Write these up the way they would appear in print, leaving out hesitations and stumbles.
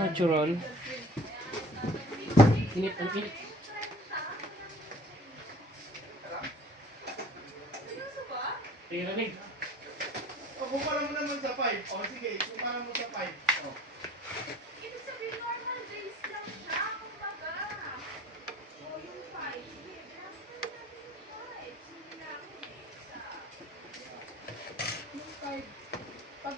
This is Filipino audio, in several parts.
Natural. Init ang init. Tingnan. Kumpara mo naman sa 5. O sige, kumpara mo sa 5. O. Ibig sabihin normal days lang siya, kumbaga. O yung 5. Sige, transfer natin yung 5. Sige namin eh. Yung 5. Pag...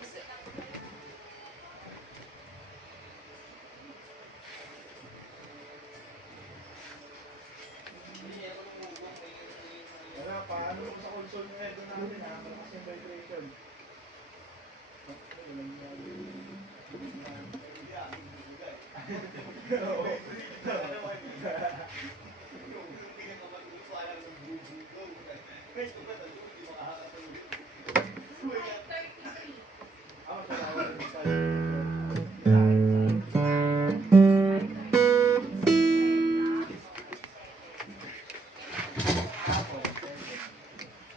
Wala, paano mo sa console mo ito namin ha? Malakas yung vibration.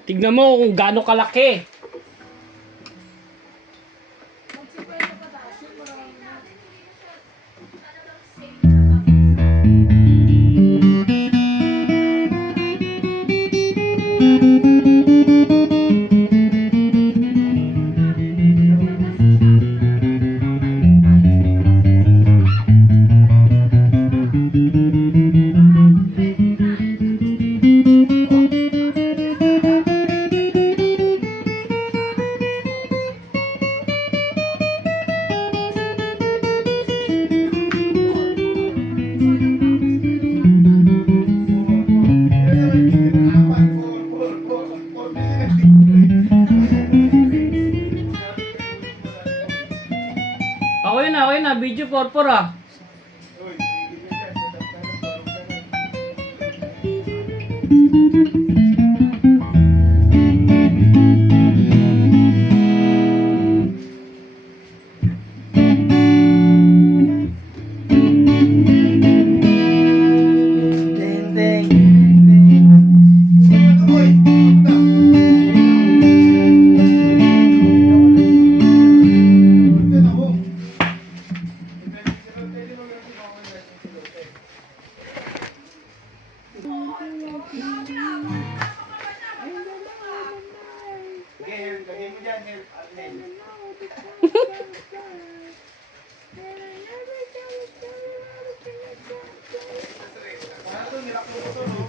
Tignan mo kung gaano kalaki. Magsikwento ka tayo. Marami na. Okay na, video 4-4 ah. Lagay mo dyan, help, Arnel. Paano ito, nilakbo ko ito, no?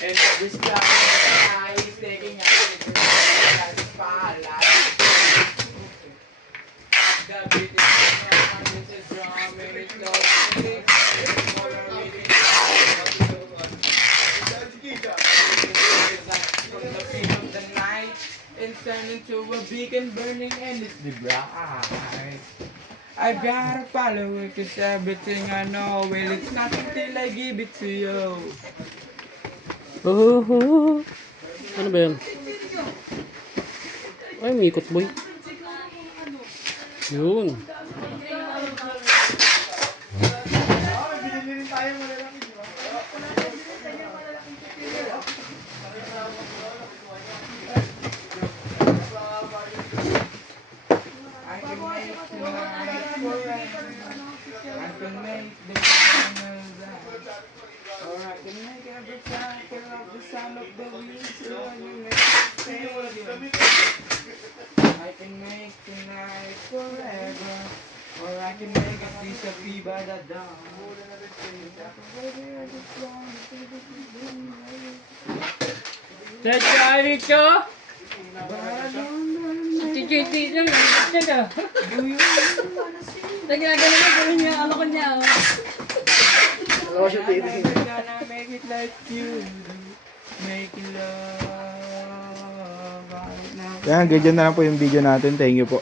And this guy is taking out the spotlight. The beat is drumming, it's slowly. From the peak of the night, it's turned into a beacon burning and it's the bright. I gotta follow it, 'cause everything I know, well, it's nothing till I give it to you. Ano ba yan? Ay, may ikot boy. Yun. Binili rin tayo malalaki, di ba? I can make can make the final die. Or I can make every cycle of the sound of the whistle when you make it stadium. I can make tonight forever. Or I can make a piece of me by the dawn. Daddy ko. Chichiti lang. Teka. Teka, gano'n niya. Ano ko niya. Ano siya titingin? I'm gonna make it like you do. Make love right now. Kaya ganyan na lang po yung video natin. Thank you po.